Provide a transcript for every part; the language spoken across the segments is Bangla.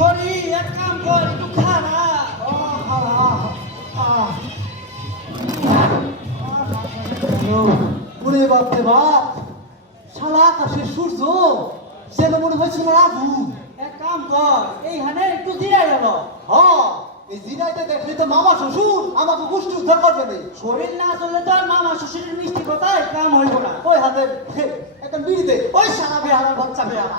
হরি এক কাম কর একটু খানা। ওরে বাপরে বাপ শালা আকাশের সূর্য যেন মনে হয়েছিল আগুন। এক কাম কর এইখানে একটু জিরাই গেল হ এই জিনাইতে দেখলে তো মামা শ্বশুর আমাকে গোষ্ঠী উদ্ধার করবে শরীর না চললে তো আর মামা শ্বশুরের মিষ্টি কথায় কাম হইব না। ওই হাতে একটা বিড়ি দে ওই সারা বেহারা বাচ্চা বেহারা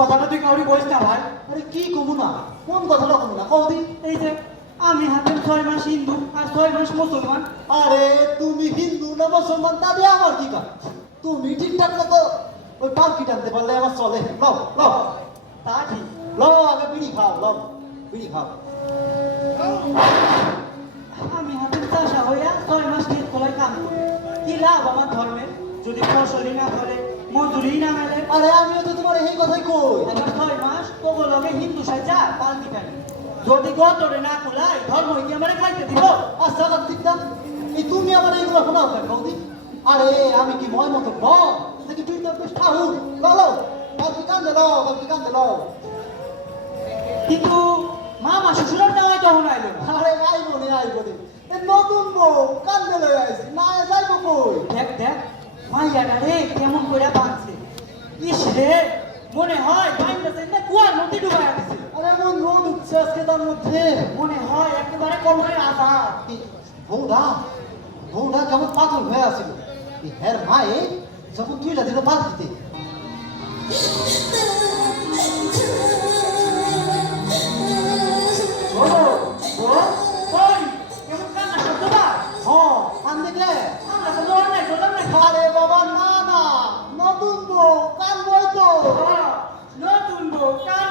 কথাটা তুই কাউরি বলিস না ভাই আরে কি কমু না? কোন কথাটা কমু না? কও দি। এই যে আমি হাতের ছয় মাস হিন্দু আর ছয় মাস মুসলমান। আরে তুমি হিন্দু না মুসলমান তা দিয়ে আমার কি কাজ? তুমি ঠিকঠাক মতো ওই পালকি টানতে পারলে আমার চলে। লও লও। তা ঠিক। লও আগে বিড়ি খাও লও। বিড়ি খাও। আমি হাতের চাষা হইয়া ছয় মাস ক্ষেত কলায় কাম করি। কি লাভ আমার ধর্মে যদি ফসলই না করে মজুরি না মেলে আরে আমিও তো তোমার এই কথাই কই। এবার ছয় মাস তবু লগে হিন্দু সাজা পালকি টানি। যদি গতরে না কুলাই ধর্ম কি আমার খাইতে দিব। আচ্ছা কার্তিক দা এই তুমি আমার এইগুলো শোনাও কেন বৌদি আরে আমি কি ময় মতো ব নাকি তুই তো বেশ ঠাহুর? লও কালকে কান্দে লও কালকে কান্দে লও কিন্তু মামা শ্বশুরের নেওয়াই তখন আইলো না। আরে আইবো নে আইবো নে। নতুন বউ কান্দে লই আইছি। না যাইবো কই? দেখ দেখ মাইয়াটা রে কেমন করে বাঁধছে? ইস রে মনে হয় কুয়ার মধ্যে দিছে আরে মন রোদ উঠছে আজকে তার মধ্যে। মনে হয় একেবারে কেমন পাগল হয়ে আছিল? হের মায়ে যখন তুইলা দিল বাদ দিতে।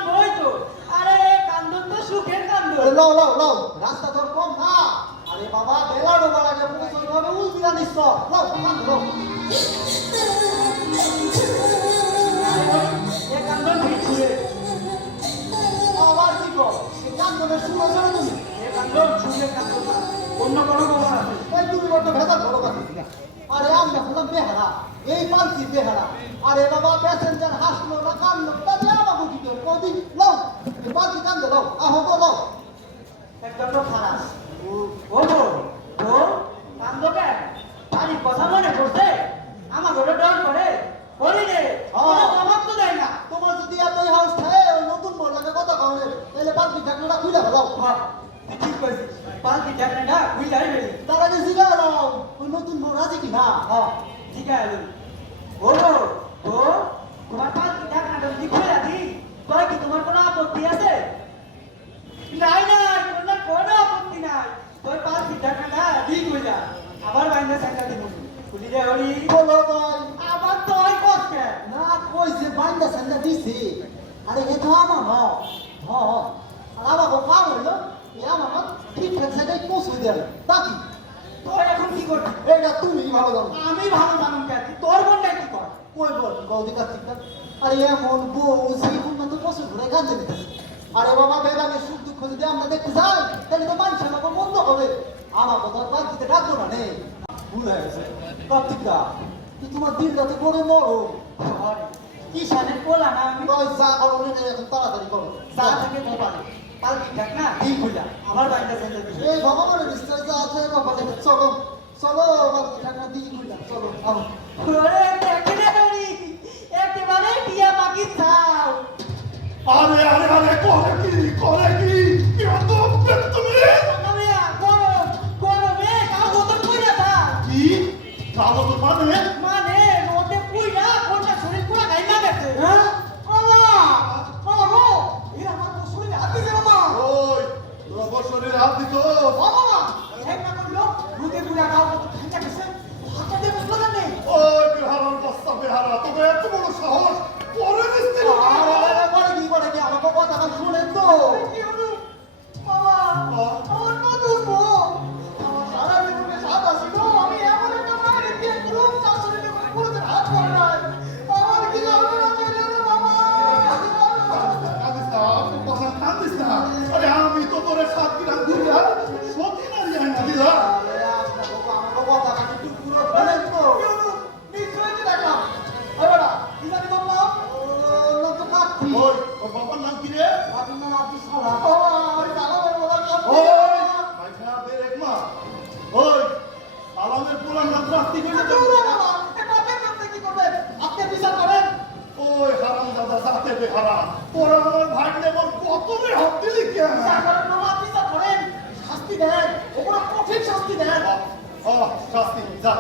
বই তো। আরে কান্দন তো সুখের কান্দন লও লও লও রাস্তা তোর কম না। আরে বাবা বেলা ডোবার আগে পৌঁছতে হবে উজবিলা নিশ্চ লও কান লও কান্দন ভিড় আবার কি কর? সে কান ধরে শুনো শুনো তুমি। এ কান্দন সুখের কান্দন না। অন্য কোনো খবর আছে? এই তুমি বড্ড ভেজাল করো কথা আরে আমরা হলাম বেহারা। এই পালছি বেহারা। আরে বাবা প্যাসেঞ্জার হাসলো না কানলো তবে আমাকে কি করো কদি লও এই পালছি কান্দে লও আহো তো লও একদম তো খারাপ ও বল ও কান্দ কেন বাড়ির কথা মনে পড়ছে আমার ঘরে ডর করে বলি রে জবাব তো দেয় না তোমার যদি এতই হাউস থাকে নতুন বড়লাকে কথা কবে তাহলে পালছি ঢাকনাটা খুলে ফেলাও ঠিক যাবে না তুই যাই বেরি তার আগে জিগা দাও ওই নতুন বউ রাজি কি না ঠিক আছে ও ও তোমার পালকি ঢাকনা যদি খুলে দি তোর কি তোমার কোনো আপত্তি আছে? নাই নাই তোমার কোনো আপত্তি নাই। তোর পালকি ঢাকনাটা ঠিক হয়ে যা। আবার বাইন্দা সাইকেল দিব। খুলি রে হরি বলো ভাই। আবার তো ওই কষ্ট। না কইছে বাইন্দা সান্দা দিছে। আরে এ তো আমার ন হ হ। আর আমাকে কাম হইল। এ আমার না ঠিকঠাক জায়গায় পৌঁছে দেবে বাকি। তোর এখন কি করবি? এইটা তুমি ভালো জানো। আমি ভালো জানুম কে তোর বোনটা কি? কই বল? গৌদি কার্তিকটা আরে এমন বউ জীবন না তো বছর ঘুরে কান্দে দিতেছে আরে বাবা বেলাকে সুখ দুঃখ যদি আমরা দেখতে যাই তাহলে তো মানুষ আমাকে বন্ধ হবে। আমার কথা দিতে রাখব না নে। ভুল হয়ে গেছে। কার্তিকটা তুই তোমার দিনটা তো করে মরো কি সানে কোলা না আমি? তুই যা করো নে এখন তাড়াতাড়ি করো। যা থেকে গোপালে পালকি ঢাক না? ঠিক যা আবার বাইন্দা সাইকেল দিবি এই ভগবানের যা আছে কপালে চলো। চলো ঠাকুর দিয়ে ঘুরে চলো আহ ওরে দেখে রে হরি একেবারে পাখি চাও আরে আরে আরে করে কি করে কি? কি অদ্ভুত তুমি? ওর ওর বাবার নাম কি রে? বাবার আচ্ছা, নাম আব্দুল সালাম ও আমার সালামের বাবার নাম করবে। আপনি বিচার করেন। ওই হারাম দাদা যাতে বে হারাম। তোর আমার ভাগনে মোর কত রে হক দিলি কি? বিচার করেন শাস্তি দেয় ওগুলা কঠিন শাস্তি দেন। ও শাস্তি যা।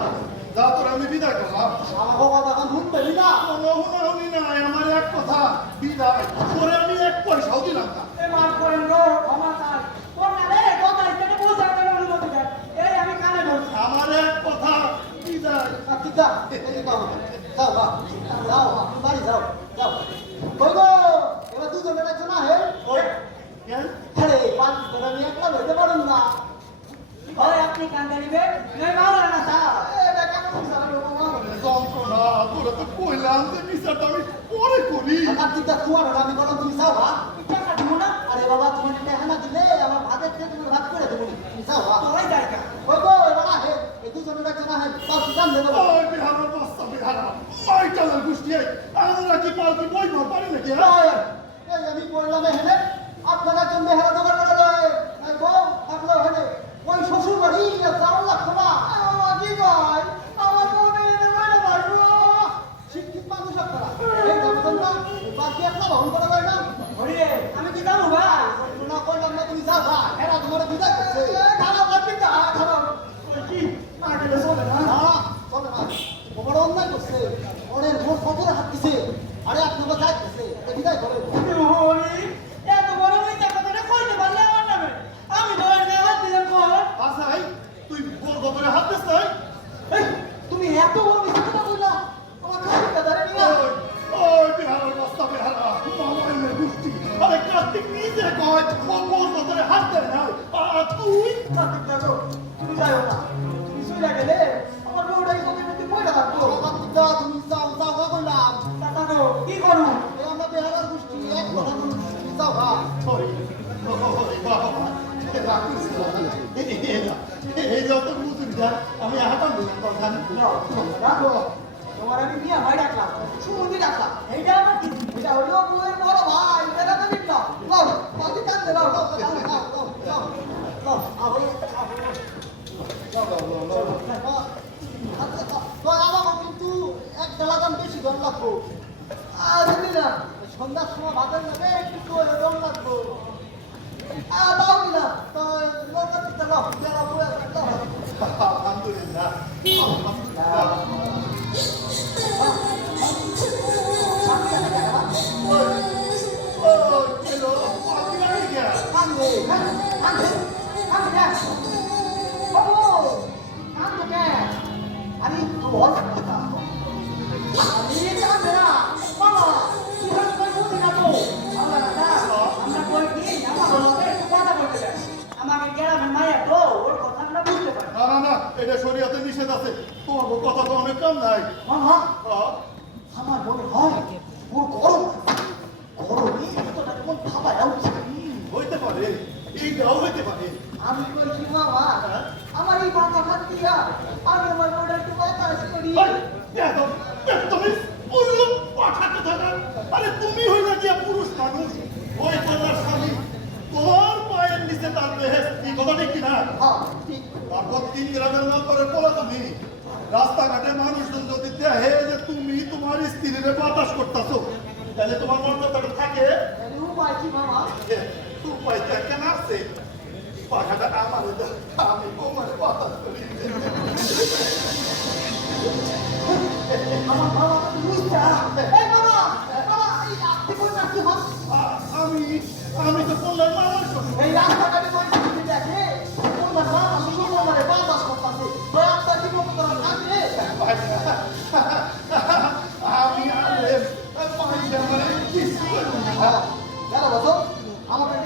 যা তোর আমি বিদায় করলাম। আমার কথা এখন শুনতে না? কোনো হুনাহুনি নাই আমার এক কথা বিদায়। তোরে আমি এক পয়সাও দিলাম না। এ মাফ করেন গো ক্ষমা চাই। আমার এক কথা বিদায়। যাও যাও বাড়ি যাও যাও। এবার দুজনে ডাকছো না হে? কেন আরে পাঁচ করে আমি একলা পারুন না। হয় আপনি কান্দে নিবেন নয় মাওলা না স্যার এটা কেমন বিচার হলো মামা যন্ত্রণা তোরা তো কইলাম যে বিচারটা আমি পরে করি। কার্তিকটা তোমার ওটা আমি বললাম তুমি যাও বা টাকা দিব না। আরে বাবা তুমি টাকা না দিলে আমার ভাতের খেয়ে তুমি ভাত করে দেবো তুমি যাও বা ওই জায়গা ওই গো এবার হে এই দুজনে ডাকছো না হে তার কি দেবো ওই বিহারা বস্তা বিহারা। মাইটালের গোষ্ঠী এই, আমরা কি পালকি বই না পারি নাকি হ্যাঁ? এই আমি বললাম এখানে আপনারা একজন মেহরা জোগাড় করে দেয় এই বউ থাকল এখানে ওই শ্বশুর বাড়ি যাওয়ার লাগতো না কি কয় আমার বউ মেয়ে মেয়ে বাড়বো শিক্ষিত মানুষ আপনারা এই জানতেন না ভ্রমণ করা না। আমি কি জানো ভাই? না করলাম না তুমি যাও ভাই। এরা তোমার বিদায় করছে লাগবো আর না সন্ধ্যার সময় ভাতের নেবে একটু দম লাগবো আর দাও না তো লোক দিতে গেলা বলে দাও আলহামদুলিল্লাহ কে আমি এটা শরীয়তে নিষেধ আছে। তোমার কথা তো অনেক কম নাই। মামা হ্যাঁ, আমার মনে হয় ওর গরম গরমে এতটা কেমন ভাবা হইতে পারে এইটাও হইতে পারে। আমি কি মামা আমার এই মাথা খাত দিয়া আমি আমার বউটা একটু বাতাস করি আরে, বেদম, বেদমিস, উল্লুক, পাঠা কোথাকার। আরে তুমি হইলা গিয়া পুরুষ মানুষ ওই কন্যার স্বামী তোমার পায়ের নিচে তার দেহে এই তিন গ্রামের নাম করে তুমি রাস্তাঘাটে মানুষজন যদি দেখে যে তুমি তোমার স্ত্রীরে বাতাস করতেছো তাহলে তোমার মর্যাদাটা থাকে? উপায় কি উপায় কেন আছে পাখাটা আমার আমি তোমার বাতাস করি আমার বাবা তো বাবা বাবা আপনি কোন নাকি হন আমি আমি তো এই রাস্তাঘাটে দেখে কোন বাবা কোন বাতাস করতেছে তো আপনার কি মতো করা থাকে আমি আলে পাইলে আমার কিছু করব না। গেল বছর আমাদের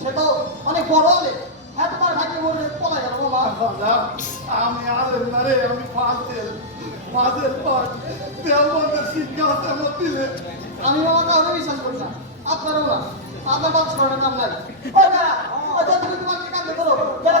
সে তো অনেক বড় আলে। হ্যাঁ তোমার ভাগ্যে বললে পলা গেল বাবা। বাবা, আমি আলেম না রে আমি ফাজেল ফাজেল পাঠ দেওবন্দের শিক্ষা দিলে আমি বাবা কাউকে বিশ্বাস করি না আপনারও না আপনার বাস করার কাম নাই ও যারা আচ্ছা তুমি তোমাকে কাম করো যারা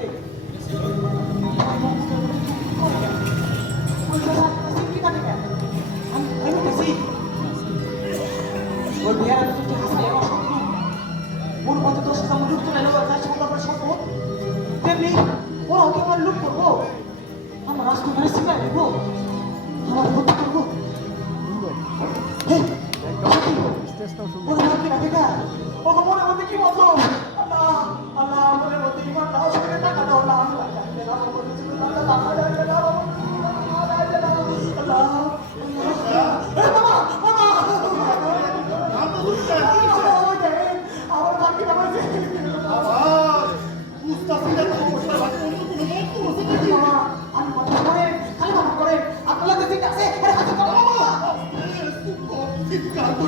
谢谢。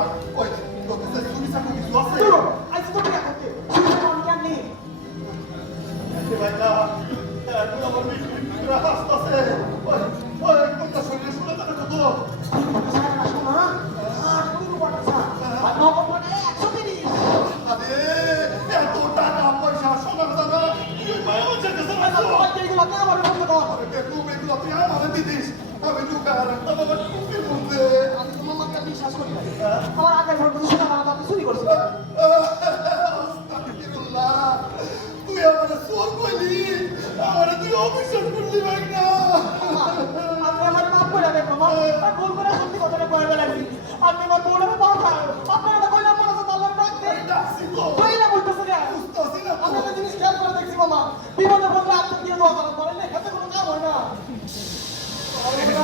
了，过一下。Oh,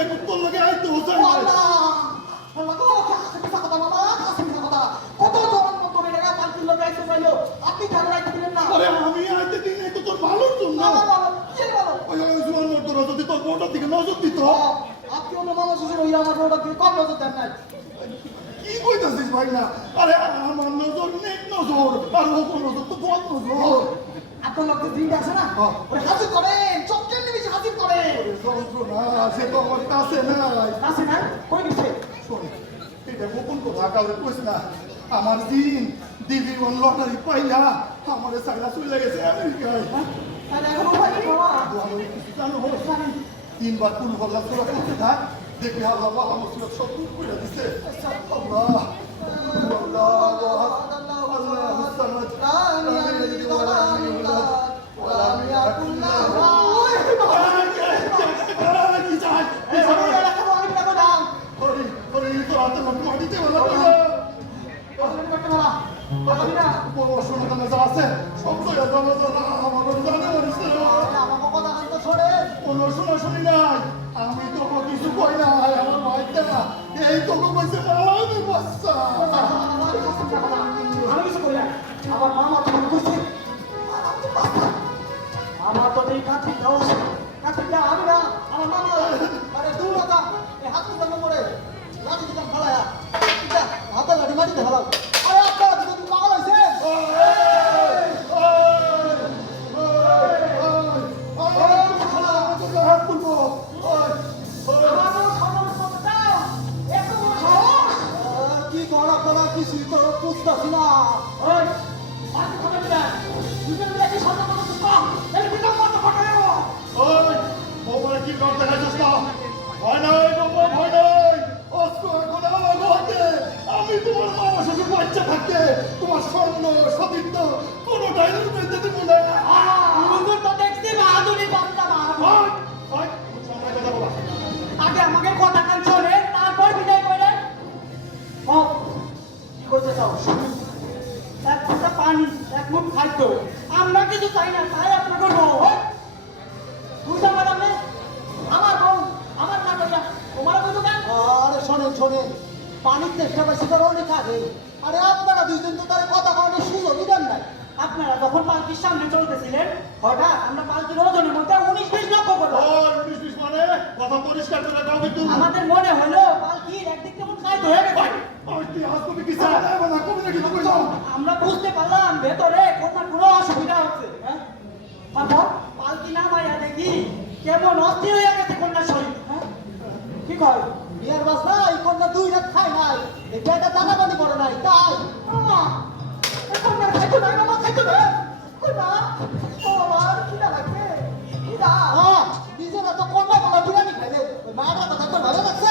لك وتقول لك কত ধরন মতো মেরে গা আইতে দিন না দিকে নজর দিত আপনি অন্য মানুষ হিসেবে ওই আমার নজর দেন না কি কইতাছিস ভাই না আরে নজর নেক নজর আর ওপর নজর তো বদ নজর আপনার লোক দিন আছে না ওরে হাজির আমার দিন দিদি লটারি পাইয়া আমার সাইলা চলে গেছে তিনবার কোন হল্লা তোরা করতে থাক দেখবি আল্লাহ বাবা মুসিবত সব দূর করে দিছে আল্লাহ আল্লাহ আল্লাহ মুস্তামাদ কি তো বুঝতেছি না। ওই দুজন মিলে কি আমি তোমার মামা শ্বশুর বাচ্চা থাকতে তোমার স্বর্ণ সতীর্থ কোনোটাই রূপে দেব না। বন্ধুর তো দেখছি বাহাদুরি বাচ্চা বাহাদুর। আগে আমাকে এক ফোঁটা পানি এক মুখ খাদ্য আমরা কিছু চাই না তাই আপনাকে বুঝতে পারলাম আমার বউ আমার না কইয়া তোমার বুঝো কেন পানির চেষ্টা পাইছি তো অনেক আগে আরে আপনারা দুইজন তো তার কথা কখনো সুযোগই দেন নাই আপনারা যখন পালকির সামনে চলতেছিলেন হঠাৎ আমরা পালকির ওজনের মধ্যে উনিশ বিশ লক্ষ্য করলাম ওই, বিশ মানে কথা পরিষ্কার করে দাও আমাদের মনে হলো পালকির একদিক কেমন খাইতে হয়ে গেছে আমরা বুঝতে পারলাম ভেতরে কোন কোনো অসুবিধা হচ্ছে। হ্যাঁ? পালকি না মাইয়া দেখি কেমন অস্থির হয়ে গেছে কন্যা শরীর। হ্যাঁ? কি কয়? বিয়ার বাসা এই কন্যা দুই রাত খায় নাই। পেটে দানা পানি করে নাই তাই। কন্যার খাইতে নাই মামা খাইতে নাই মা ও আমার কিনা লাগবে কিনা? হ্যাঁ নিজেরা তো কন্যা বলা বিরিয়ানি খাইলে। মায়ের কথা তো ভালো লাগছে।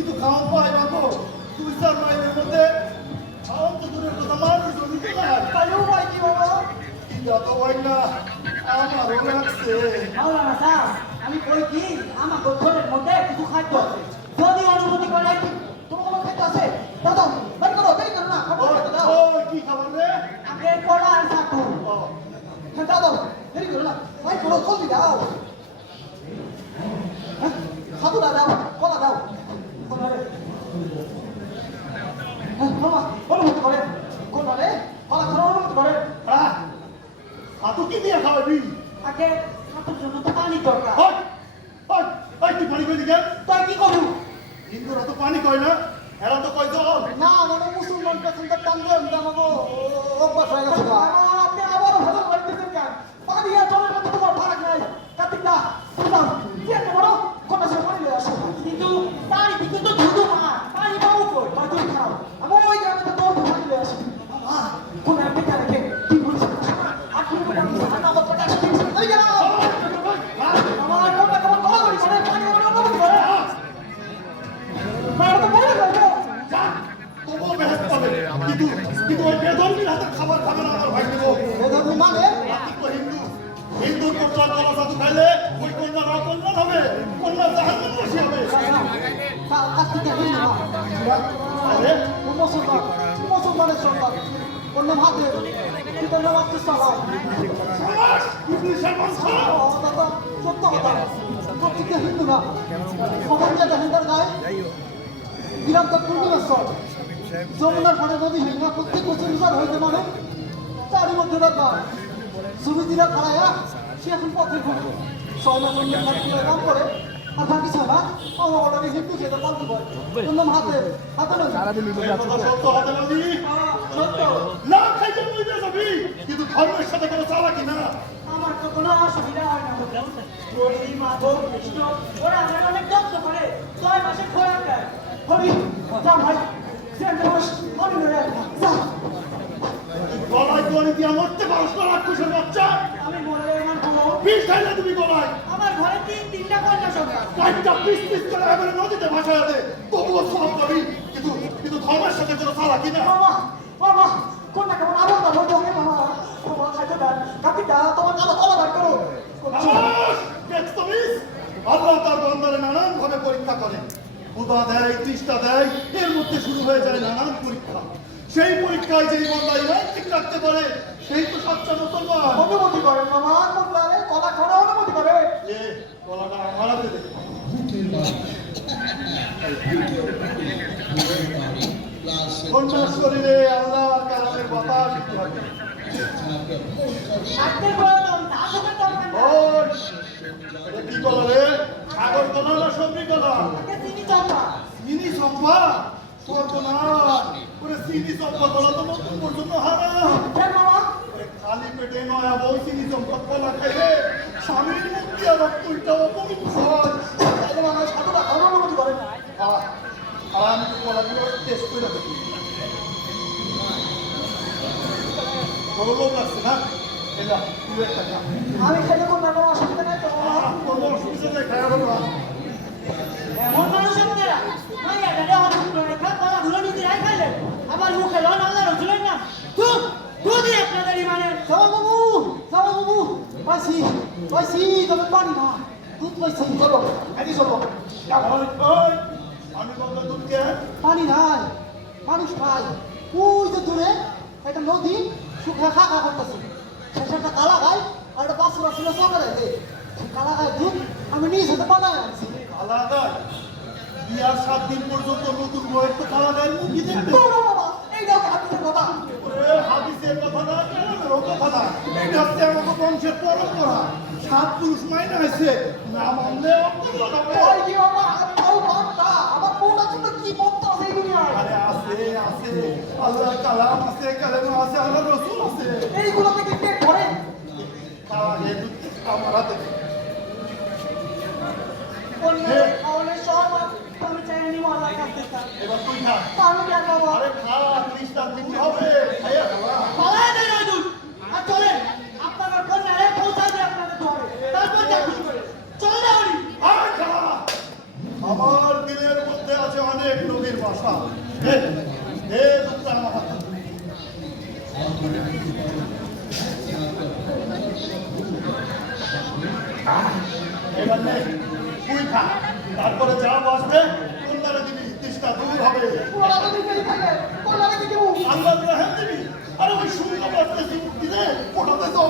কিন্তু খাওয়া পাই বাবু তুই স্যার মাইনের মধ্যে খাওয়া তো দূরের কথা মানুষ নিতে না তাইও ভাই কি বাবা কিন্তু তো হয় না আমারও লাগছে মাওলানা স্যার আমি কই কি আমার গোত্রের মধ্যে কিছু খাদ্য আছে যদি অনুমতি করে তোমার কোনো খাদ্য আছে দাও দাও বের করো বের করো না খাবার ওই, খাদ্য দাও ওই, কি খাবার রে আগে কলা আর সাতু ও, হ্যাঁ দাও দাও দেরি করো না ভাই করো জলদি দাও হ্যাঁ সাতুটা দাও কলা দাও অনুমতি করে কলা রে কলা খাওয়ার অনুমতি করে হাতু কি দিয়ে খাওয়াবি আগে সাতুর জন্য তো পানি দরকার তুই পানি কই দিকে তাই কি করব হিন্দুরা তো পানি কয় না এরা তো কয় জল না মানে মুসলমান পেছনটা টান দেন আমাকে অভ্যাস হয়ে গেছে কন্যা কলা মুসলমানের সন্তান কথা কার্তিকা হিন্দু না। খবর যে দেখেন তার গায়ে পাড়ে নদী হিংসা প্রত্যেক বছর হইতে মানে তারই মধ্যে ব্যাপার সুবিধিরা খাড়াইয়া সে এখন পথে ঘুরবে ছয় মাস অন্য কাজ করে কাম করে? আর বাকি ছয় অর্ডারে হিন্দু সেটা পাল্টে পায় ওর হাতে হাতে নদী সত্য হবে সত্য। না খাইতে বুঝতে যাবি। কিন্তু ধর্মের সাথে কোনো চালাকি না? আমার তো কোনো অসুবিধা হয় না হরি মাধব কৃষ্ণ ওরা আমার অনেক যত্ন করে। ছয় মাসে খোরাক দেয় হরি যা ভাই গলায় গলি দিয়ে মরতে পারস না রাক্ষসের বাচ্চা আমি মরে আমার বউ বিষ খাইলে তুমি গলায় আমার ঘরে তিন তিনটা কন্যা সন্তান কয়েকটা পিস পিস করে এবারে নদীতে ভাসায় দে তবুও সব পাবি কিন্তু কিন্তু ধর্মের সাথে কোনো চালাকি না? বাবা বাবা কোনটা কেমন আবার দাও বলতে? হবে বাবা বাবা খাইতে দেন কাপিটা তোমার কালো কলা বার করো। আল্লাহ তার বান্দারে নানান ভাবে পরীক্ষা করে। ক্ষুধা দেয় তৃষ্ণা দেয় এর মধ্যে শুরু হয়ে যায় নানান পরীক্ষা। সেই পরীক্ষায় যেই বান্দা ইমান ঠিক রাখতে পারে সেই তো সচ্চা মুসলমান অনুমতি করেন মামা কোনটারে কলা খাওয়া অনুমতি করে আমার হাতে কন্যার শরীরে আল্লাহর কালামের বাতাস তা কি কলা রে? সাগর কলা না সবজি কলা? চিনি চম্পা। সর্বনাশ। ওরে চিনি সম্পা কলা তো নতুন পর্যন্ত ওরে খালি পেটে নয়া বই চিনি সম্পা কলা খাইলে স্বামীর মুক্তি আর রক্তটা অপবিত্র। খাওয়ার অনুমতি আর আমি তো কলাগুলো টেস্ট করে দেখি। বড় লোক আছে না? এটা তুই একটা আমি খেলে কোনো অসুবিধা নাই তো কোনো অসুবিধা নেই এমন মানুষ আপনারা মাইয়া দাদা অসুখ করে খা কলা ধুলো মুখে লন আল্লাহ রসুলের নাম দুধ দুধই আপনাদের ইমানে জামা বাবু জামা বাবু পাইছি পাইছি তবে পানি না দুধ পাইছি চলো এদিকে চলো আমি বলব দুধকে পানি নাই মানুষ খায় ওই যে দূরে একটা নদী শুকনা খা খা করতেছে শেষে একটা কালা গায় আর একটা বাসুরা ছিল সকালে কালা গায়ে দুধ আমি নিজ হাতে বানায় আনছি আলাদা বিয়ার সাত দিন পর্যন্ত নতুন বইয়ের তো খাওয়া যায় মুখি দৌড়ো বাবা এইটাও কথা ওরে হাদিসের কথা না কেরামেরও কথা। এটা হচ্ছে আমাকে বংশের পরম্পরা সাত পুরুষ মাইনে আছে না মানলে কি কি আল্লাহ কালাম আছে কালেমা আছে আল্লাহ রসুল আছে। এইগুলো থেকে খেয়ে দুধ আমার হাতে এবার তুই খা। আমি খা হবে খাইয়া খাওয়া পালায় দেয় না দুধ আর চলেন আপনার কন্যারে পৌঁছা দেয় আপনাদের ঘরে তারপর যা খুশি করে চল না হরি আরে খা আমার দিলের মধ্যে আছে অনেক নবীর হে দে। এবার নে, তুই খা। তারপরে যা বাঁচবে কন্যারে দিবি তিসটা দূর হবে। আল্লাহ দিবি। আরে ওই শুনতে পারতেছি মুক্তি ওটাতে তো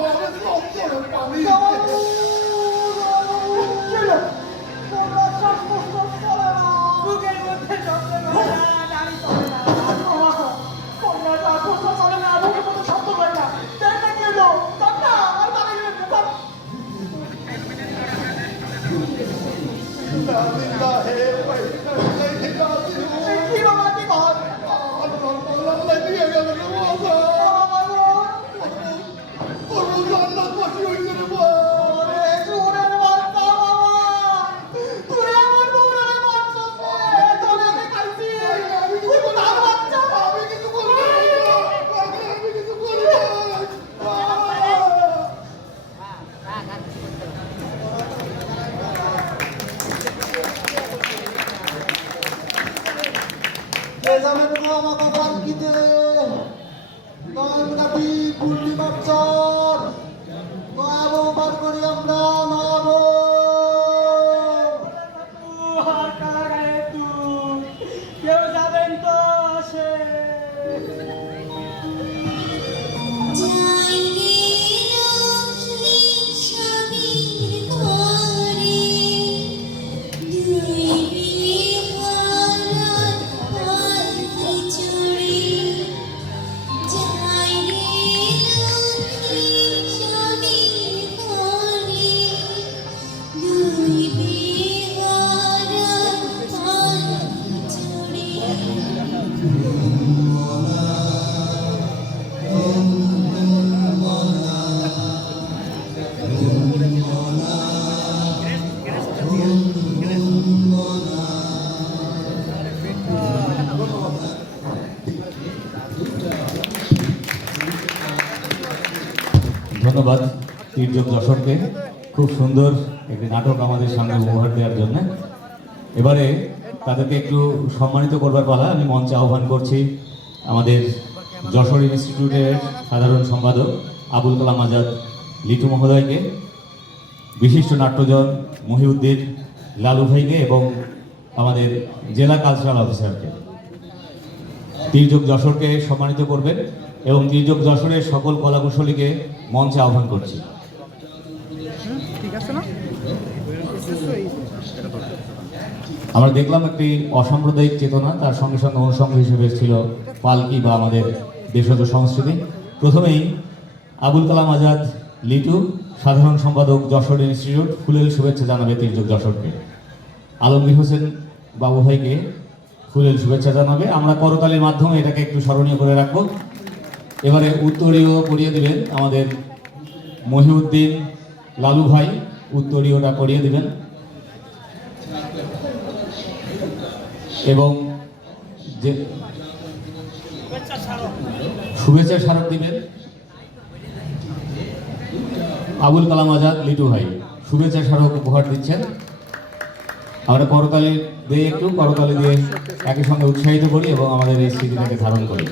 ধন্যবাদ তির্যক দর্শককে। খুব সুন্দর একটি নাটক আমাদের সামনে উপহার দেওয়ার জন্য। এবারে তাদেরকে একটু সম্মানিত করবার পালা। আমি মঞ্চে আহ্বান করছি আমাদের যশোর ইনস্টিটিউটের সাধারণ সম্পাদক আবুল কালাম আজাদ, লিটু মহোদয়কে, বিশিষ্ট নাট্যজন মহিউদ্দিন লালু ভাইকে এবং আমাদের জেলা কালচারাল অফিসারকে তির্যক যশোরকে সম্মানিত করবেন এবং তির্যক যশোরের সকল কলাকুশলীকে মঞ্চে আহ্বান করছি। আমরা দেখলাম একটি অসাম্প্রদায়িক চেতনা, তার সঙ্গে সঙ্গে অনুষঙ্গ হিসেবে ছিল পালকি বা আমাদের দেশজ সংস্কৃতি। প্রথমেই আবুল কালাম আজাদ, লিটু, সাধারণ সম্পাদক যশোর ইনস্টিটিউট, ফুলেল শুভেচ্ছা জানাবে তির্যক যশোরকে। আলমগীর হোসেন বাবু ভাইকে ফুলেল শুভেচ্ছা জানাবে। আমরা করতালির মাধ্যমে এটাকে একটু স্মরণীয় করে রাখব। এবারে উত্তরীয় করিয়ে দিবেন আমাদের মহিউদ্দিন লালু ভাই, উত্তরীয়টা করিয়ে দিবেন। এবং যে শুভেচ্ছা স্মারক দিবেন আবুল কালাম আজাদ, লিটু ভাই। শুভেচ্ছা স্মারক উপহার দিচ্ছেন। আমরা করতালি দিয়ে একটু, করতালি দিয়ে একই সঙ্গে উৎসাহিত করি এবং আমাদের এই স্মৃতিটাকে ধারণ করি।